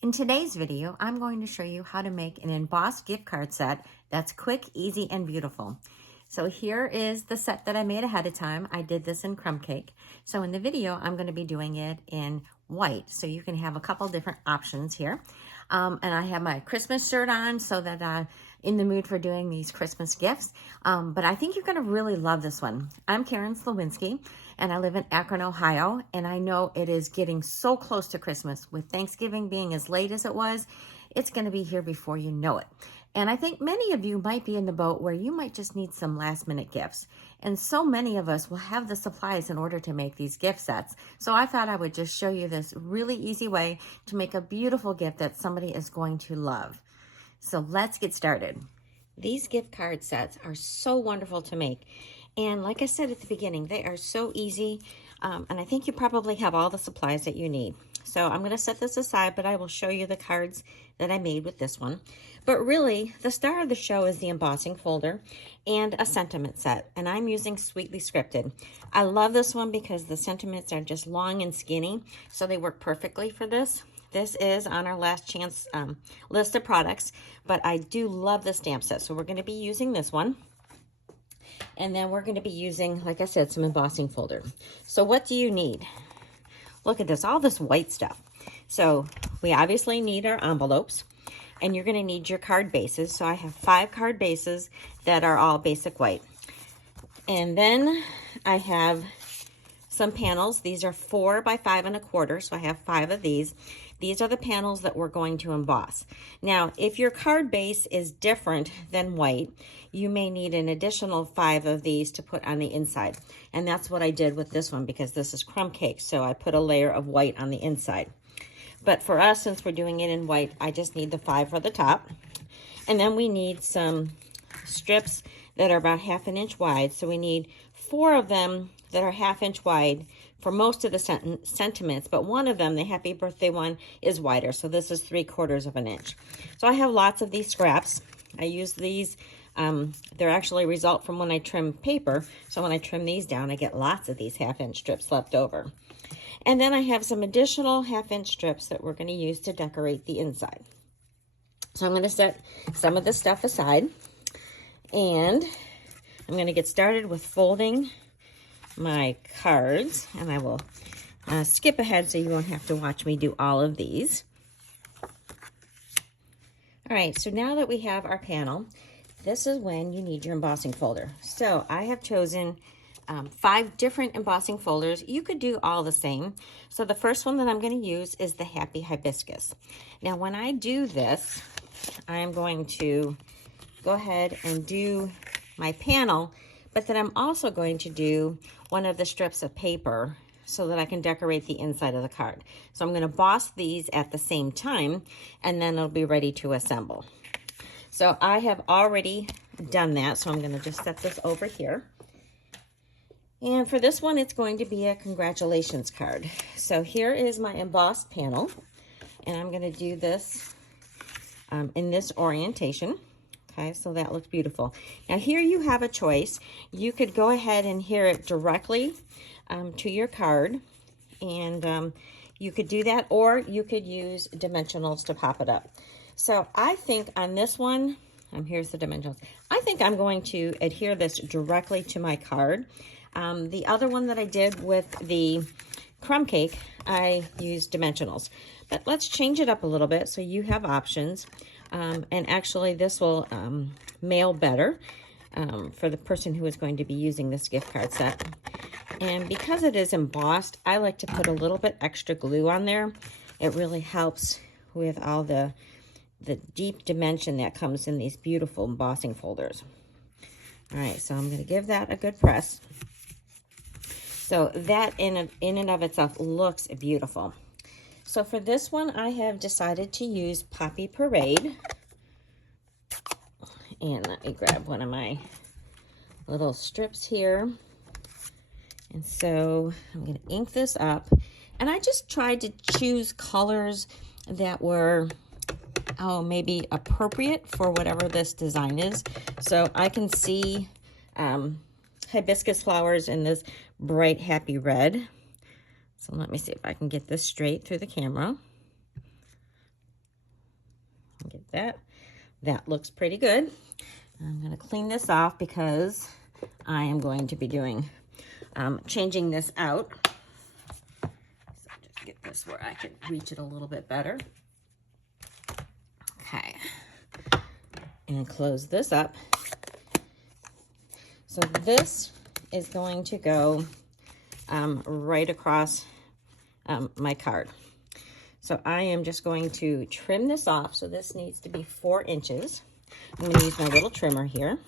In today's video, I'm going to show you how to make an embossed gift card set that's quick, easy, and beautiful. So here is the set that I made ahead of time. I did this in Crumb Cake. So in the video, I'm going to be doing it in white. So you can have a couple different options here. And I have my Christmas shirt on so that I'm in the mood for doing these Christmas gifts. But I think you're going to really love this one. I'm Karen Slowinski, and I live in Akron, Ohio. And I know it is getting so close to Christmas. With Thanksgiving being as late as it was, it's going to be here before you know it. And I think many of you might be in the boat where you might just need some last minute gifts. And so many of us will have the supplies in order to make these gift sets. So I thought I would just show you this really easy way to make a beautiful gift that somebody is going to love. So let's get started. These gift card sets are so wonderful to make. And like I said at the beginning, they are so easy. And I think you probably have all the supplies that you need. So I'm going to set this aside, but I will show you the cards that I made with this one. But really, the star of the show is the embossing folder and a sentiment set. And I'm using Sweetly Scripted. I love this one because the sentiments are just long and skinny, so they work perfectly for this. This is on our last chance list of products, but I do love the stamp set. So we're going to be using this one. And then we're going to be using, like I said, some embossing folder. So what do you need? Look at this, all this white stuff. So we obviously need our envelopes, and you're going to need your card bases. So I have 5 card bases that are all basic white. And then I have some panels. These are 4 by 5 1/4, so I have 5 of these. These are the panels that we're going to emboss. Now, if your card base is different than white, you may need an additional 5 of these to put on the inside. And that's what I did with this one because this is Crumb Cake, so I put a layer of white on the inside. But for us, since we're doing it in white, I just need the 5 for the top. And then we need some strips that are about 1/2 inch wide. So we need 4 of them that are 1/2 inch wide for most of the sentiments, but one of them, the happy birthday one, is wider. So this is 3/4 of an inch. So I have lots of these scraps. I use these, they're actually a result from when I trim paper. So when I trim these down, I get lots of these 1/2 inch strips left over. And then I have some additional 1/2 inch strips that we're going to use to decorate the inside. So I'm going to set some of this stuff aside, and I'm going to get started with folding my cards, and I will skip ahead so you won't have to watch me do all of these. All right, so now that we have our panel, this is when you need your embossing folder. So I have chosen 5 different embossing folders. You could do all the same. So the first one that I'm going to use is the Happy Hibiscus. Now when I do this, I'm going to go ahead and do my panel, but then I'm also going to do one of the strips of paper so that I can decorate the inside of the card. So I'm going to emboss these at the same time, and then it'll be ready to assemble. So I have already done that, so I'm going to just set this over here. And for this one, it's going to be a congratulations card. So here is my embossed panel, and I'm going to do this in this orientation. Okay, so that looks beautiful. Now here you have a choice. You could go ahead and adhere it directly to your card, and you could do that, or you could use dimensionals to pop it up. So I think on this one, here's the dimensionals. I think I'm going to adhere this directly to my card. The other one that I did with the Crumb Cake, I used dimensionals. But let's change it up a little bit so you have options. And actually this will mail better for the person who is going to be using this gift card set. And because it is embossed, I like to put a little bit extra glue on there. It really helps with all the deep dimension that comes in these beautiful embossing folders. All right, so I'm going to give that a good press. So that in and of itself looks beautiful. So for this one, I have decided to use Poppy Parade. And let me grab one of my little strips here. And so I'm going to ink this up. And I just tried to choose colors that were, maybe appropriate for whatever this design is. So I can see hibiscus flowers in this bright happy red. So let me see if I can get this straight through the camera. that. That looks pretty good. I'm going to clean this off because I am going to be doing, changing this out. So just get this where I can reach it a little bit better. Okay. And close this up. So this is going to go right across my card. So I am just going to trim this off. So this needs to be 4 inches. I'm going to use my little trimmer here.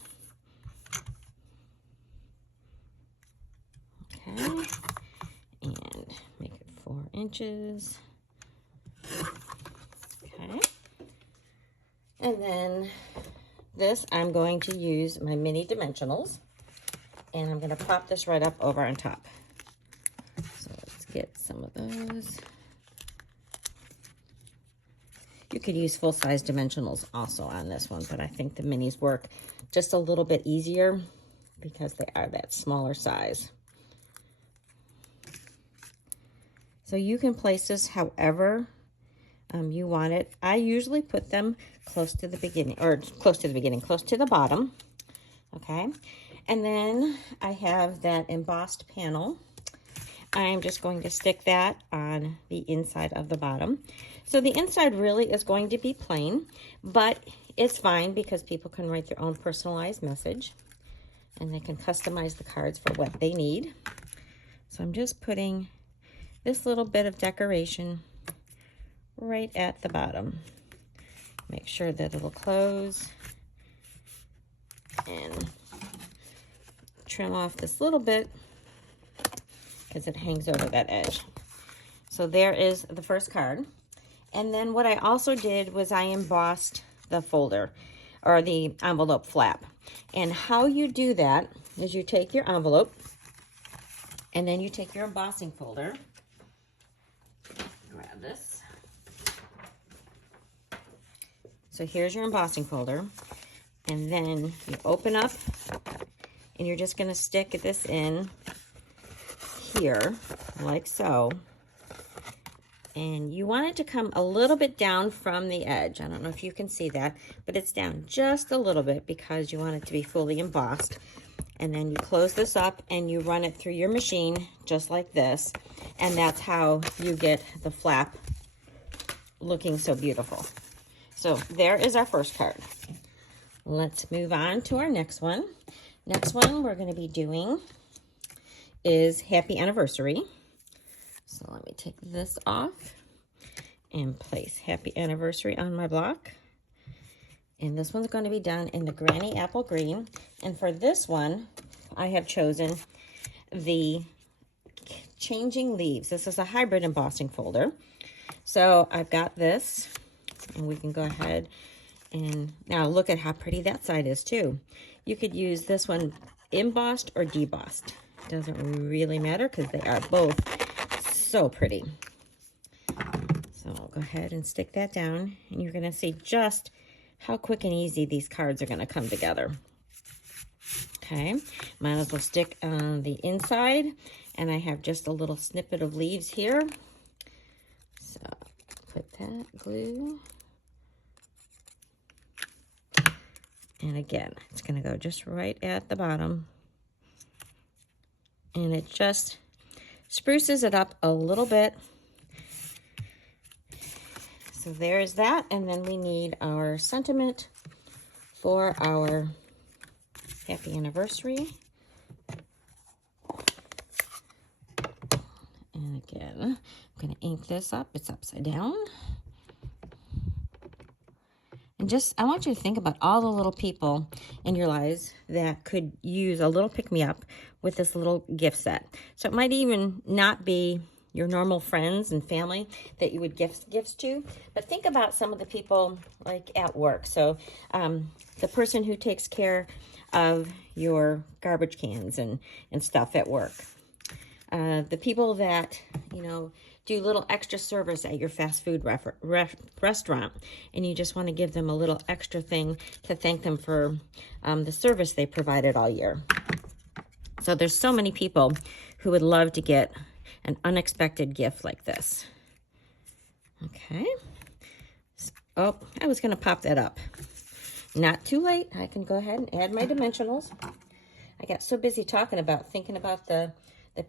Okay. And make it 4 inches. Okay. And then this, I'm going to use my mini dimensionals. And I'm going to pop this right up over on top. So let's get some of those. You could use full-size dimensionals also on this one, but I think the minis work just a little bit easier because they are that smaller size. So you can place this however you want it. I usually put them close to the beginning, or close to the bottom. Okay. And then I have that embossed panel. I'm just going to stick that on the inside of the bottom. So the inside really is going to be plain, but it's fine because people can write their own personalized message and they can customize the cards for what they need. So I'm just putting this little bit of decoration right at the bottom. Make sure that it'll close and trim off this little bit because it hangs over that edge. So there is the first card. And then what I also did was I embossed the folder or the envelope flap. And how you do that is you take your envelope and then you take your embossing folder. Grab this. So here's your embossing folder. And then you open up and you're just going to stick this in here like so. And you want it to come a little bit down from the edge. I don't know if you can see that, but it's down just a little bit because you want it to be fully embossed. And then you close this up and you run it through your machine just like this. And that's how you get the flap looking so beautiful. So there is our first card. Let's move on to our next one. Next one we're going to be doing is Happy Anniversary. So let me take this off and place Happy Anniversary on my block. And this one's going to be done in the Granny Apple Green. And for this one, I have chosen the Changing Leaves. This is a hybrid embossing folder. So I've got this, and we can go ahead and now look at how pretty that side is too. You could use this one embossed or debossed. Doesn't really matter because they are both so pretty. So I'll go ahead and stick that down, and you're going to see just how quick and easy these cards are going to come together. Okay, might as well stick on the inside, and I have just a little snippet of leaves here. So put that glue, and again, it's going to go just right at the bottom, and it just spruces it up a little bit. So there's that. And then we need our sentiment for our Happy Anniversary. And again, I'm going to ink this up. It's upside down. And just, I want you to think about all the little people in your lives that could use a little pick-me-up with this little gift set. So it might even not be your normal friends and family that you would gift gifts to, but think about some of the people like at work. So the person who takes care of your garbage cans and stuff at work. The people that, you know, do little extra service at your fast food restaurant, and you just want to give them a little extra thing to thank them for the service they provided all year. So there's so many people who would love to get an unexpected gift like this. Okay. Oh, I was going to pop that up. Not too late. I can go ahead and add my dimensionals. I got so busy thinking about the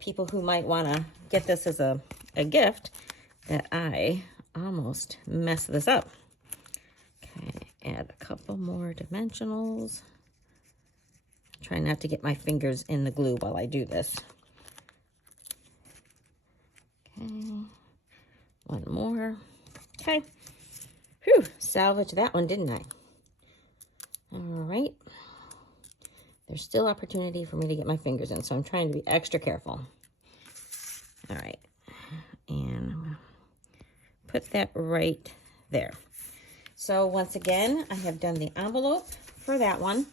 people who might want to get this as a gift that I almost messed this up. Okay, add a couple more dimensionals. Try not to get my fingers in the glue while I do this. Okay, one more. Okay, whew, salvaged that one, didn't I? All right. There's still opportunity for me to get my fingers in, so I'm trying to be extra careful. All right, and I'm gonna put that right there. So once again, I have done the envelope for that one,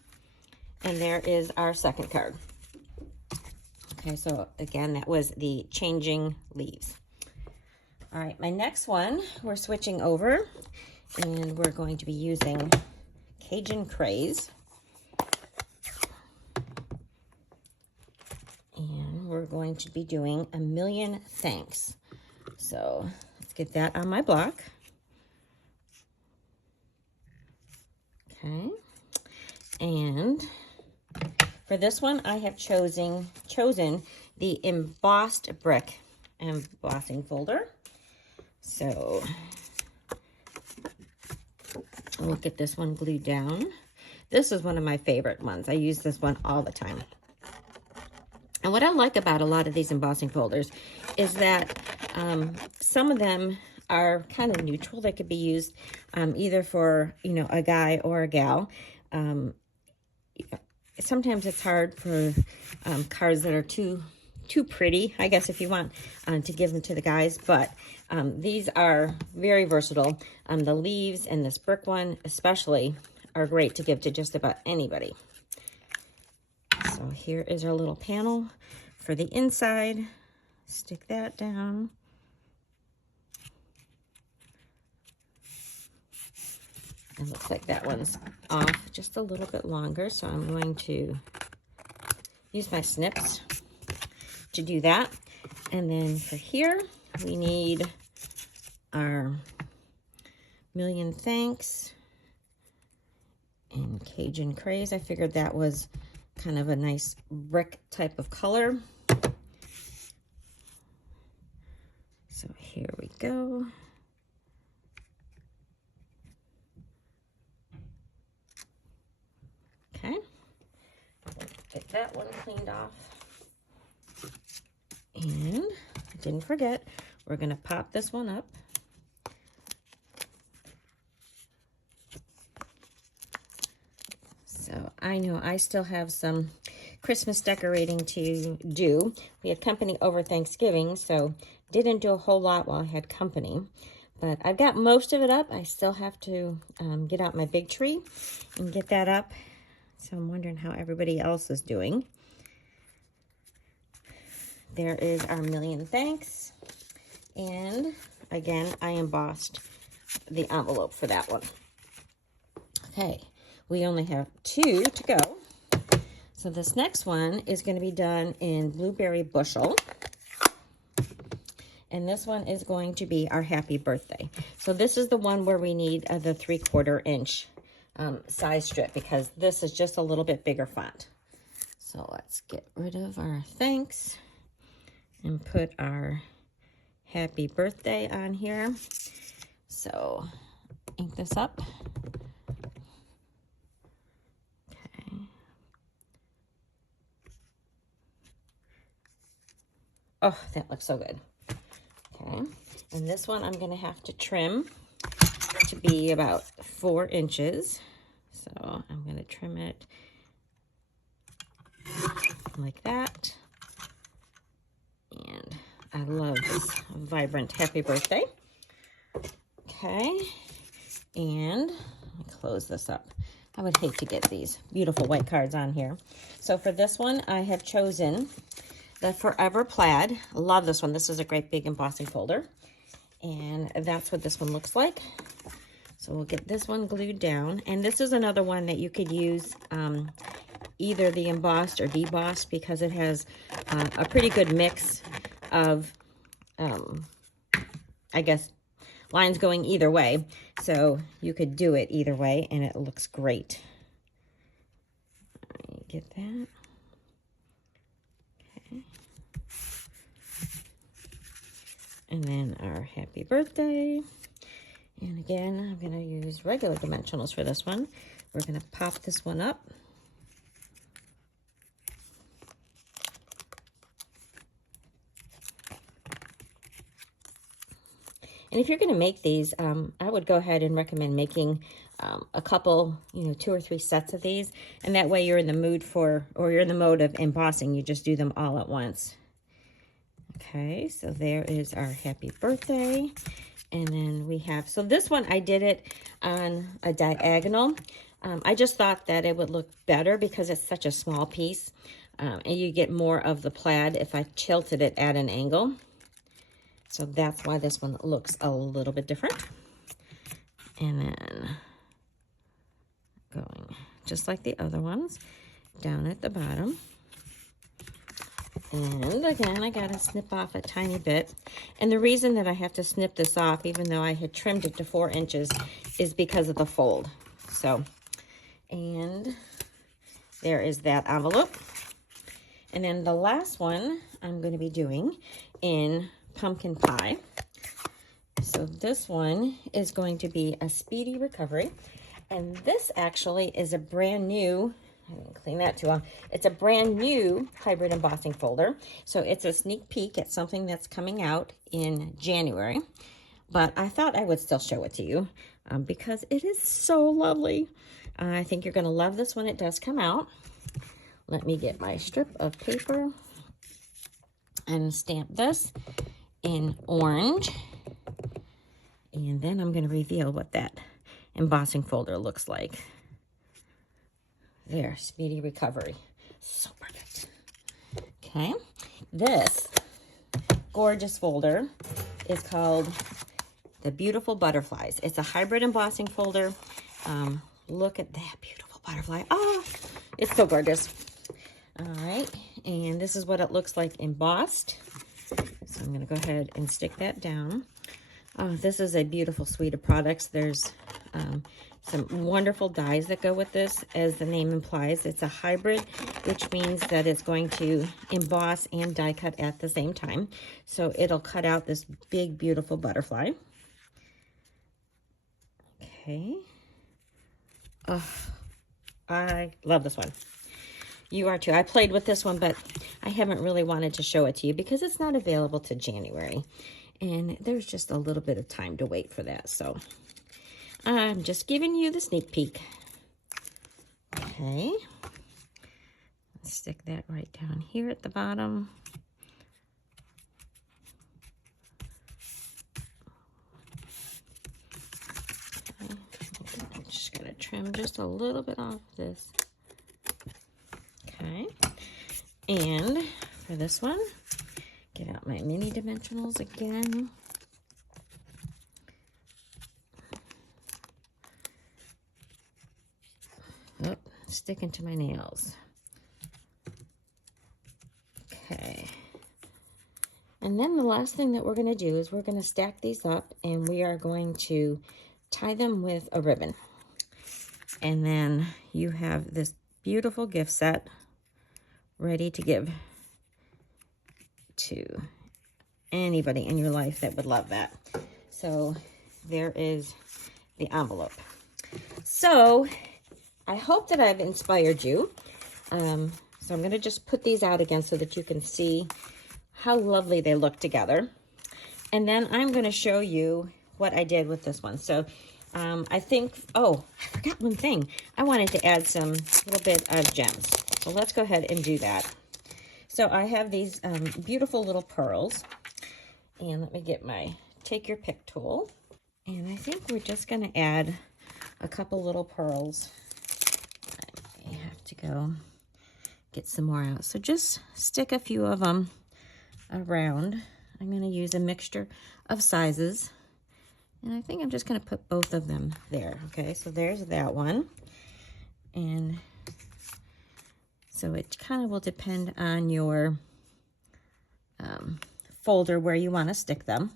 and there is our second card. Okay, so again, that was the changing leaves. All right, my next one, we're switching over, and we're going to be using Cajun Craze. And we're going to be doing A Million Thanks. So let's get that on my block. Okay. And for this one, I have chosen the embossed brick embossing folder. So we'll get this one glued down. This is one of my favorite ones. I use this one all the time. And what I like about a lot of these embossing folders is that some of them are kind of neutral. They could be used either for, you know, a guy or a gal. Sometimes it's hard for cards that are too pretty, I guess, if you want to give them to the guys. But these are very versatile. The leaves and this brick one especially are great to give to just about anybody. So here is our little panel for the inside. Stick that down. It looks like that one's off just a little bit longer, so I'm going to use my snips to do that. And then for here, we need our Million Thanks and Cajun Craze. I figured that was kind of a nice brick type of color. So here we go. Okay, get that one cleaned off. And I didn't forget, we're gonna pop this one up. So I know I still have some Christmas decorating to do. We had company over Thanksgiving, so didn't do a whole lot while I had company. But I've got most of it up. I still have to get out my big tree and get that up. So I'm wondering how everybody else is doing. There is our Million Thanks. And again, I embossed the envelope for that one. Okay. We only have 2 to go. So this next one is going to be done in Blueberry Bushel. And this one is going to be our Happy Birthday. So this is the one where we need the 3/4 inch size strip, because this is just a little bit bigger font. So let's get rid of our thanks and put our Happy Birthday on here. So ink this up. Oh, that looks so good. Okay, and this one I'm going to have to trim to be about 4 inches. So I'm going to trim it like that. And I love this vibrant Happy Birthday. Okay, and let me close this up. I would hate to get these beautiful white cards on here. So for this one, I have chosen the Forever Plaid. I love this one. This is a great big embossing folder. And that's what this one looks like. So we'll get this one glued down. And this is another one that you could use either the embossed or debossed, because it has a pretty good mix of, I guess, lines going either way. So you could do it either way and it looks great. Get that. Okay. And then our happy birthday. And again, I'm going to use regular dimensionals for this one. We're going to pop this one up. And if you're going to make these, I would go ahead and recommend making a couple, 2 or 3 sets of these. And that way you're in the mood for, or you're in the mode of embossing. You just do them all at once. Okay, so there is our happy birthday. And then we have, so this one I did it on a diagonal. I just thought that it would look better because it's such a small piece. And you get more of the plaid if I tilted it at an angle. So that's why this one looks a little bit different. And then going just like the other ones, down at the bottom. And again, I got to snip off a tiny bit. And the reason that I have to snip this off, even though I had trimmed it to 4 inches, is because of the fold. So, and there is that envelope. And then the last one I'm going to be doing in pumpkin pie. So this one is going to be a speedy recovery. And this actually is a brand new, I didn't clean that too long. It's a brand new hybrid embossing folder. So it's a sneak peek at something that's coming out in January. But I thought I would still show it to you because it is so lovely. I think you're going to love this when it does come out. Let me get my strip of paper and stamp this in orange. And then I'm going to reveal what that embossing folder looks like. There, speedy recovery. So perfect. Okay, this gorgeous folder is called the Beautiful Butterflies. It's a hybrid embossing folder. Look at that beautiful butterfly. Oh, it's so gorgeous. All right, and this is what it looks like embossed. So I'm going to go ahead and stick that down. This is a beautiful suite of products. There's some wonderful dyes that go with this. As the name implies, it's a hybrid, which means that it's going to emboss and die cut at the same time. So it'll cut out this big, beautiful butterfly. Okay. Oh, I love this one. You are too. I played with this one, but I haven't really wanted to show it to you because it's not available to January. And there's just a little bit of time to wait for that. So I'm just giving you the sneak peek. Okay. Let's stick that right down here at the bottom. Okay. I'm just going to trim just a little bit off this. Okay. And for this one, get out my mini dimensionals again. Oh, sticking to my nails. Okay. And then the last thing that we're going to do is we're going to stack these up and we are going to tie them with a ribbon. And then you have this beautiful gift set ready to give to anybody in your life that would love that. So there is the envelope. So I hope that I've inspired you. So I'm going to just put these out again so that you can see how lovely they look together. And then I'm going to show you what I did with this one. So I think, oh, I forgot one thing. I wanted to add some little bit of gems. So let's go ahead and do that. So I have these beautiful little pearls. And let me get my take your pick tool. And I think we're just going to add a couple little pearls. I have to go get some more out. So just stick a few of them around. I'm going to use a mixture of sizes. And I think I'm just going to put both of them there. Okay, so there's that one. And so it kind of will depend on your folder where you want to stick them.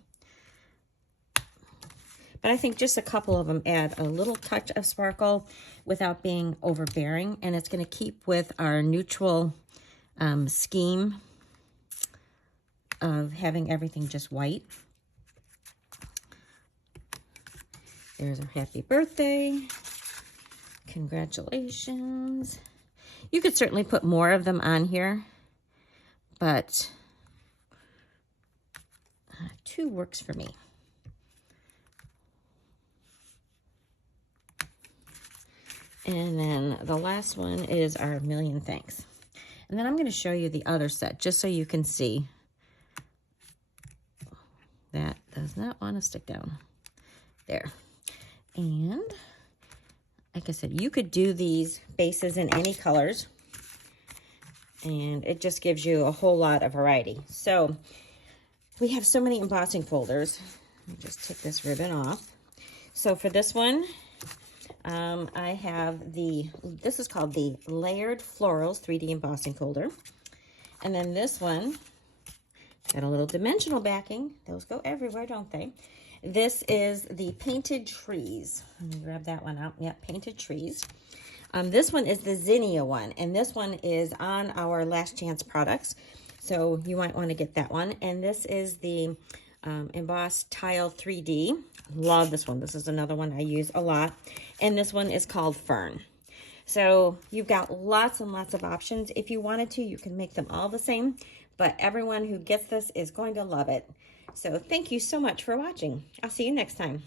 But I think just a couple of them add a little touch of sparkle without being overbearing. And it's going to keep with our neutral scheme of having everything just white. There's our happy birthday. Congratulations. You could certainly put more of them on here, but 2 works for me. And then the last one is our million thanks. And then I'm going to show you the other set just so you can see. That does not want to stick down. There. And like I said, you could do these bases in any colors, and it just gives you a whole lot of variety. So we have so many embossing folders. Let me just take this ribbon off. So for this one, I have this is called the Layered Florals 3D Embossing Folder. And then this one, got a little dimensional backing. Those go everywhere, don't they? This is the Painted Trees. Let me grab that one out. Yep, Painted Trees. This one is the Zinnia one, and this one is on our Last Chance products, so you might want to get that one. And this is the Embossed Tile 3D. Love this one. This is another one I use a lot. And this one is called Fern. So you've got lots and lots of options. If you wanted to, you can make them all the same, but everyone who gets this is going to love it. So thank you so much for watching. I'll see you next time.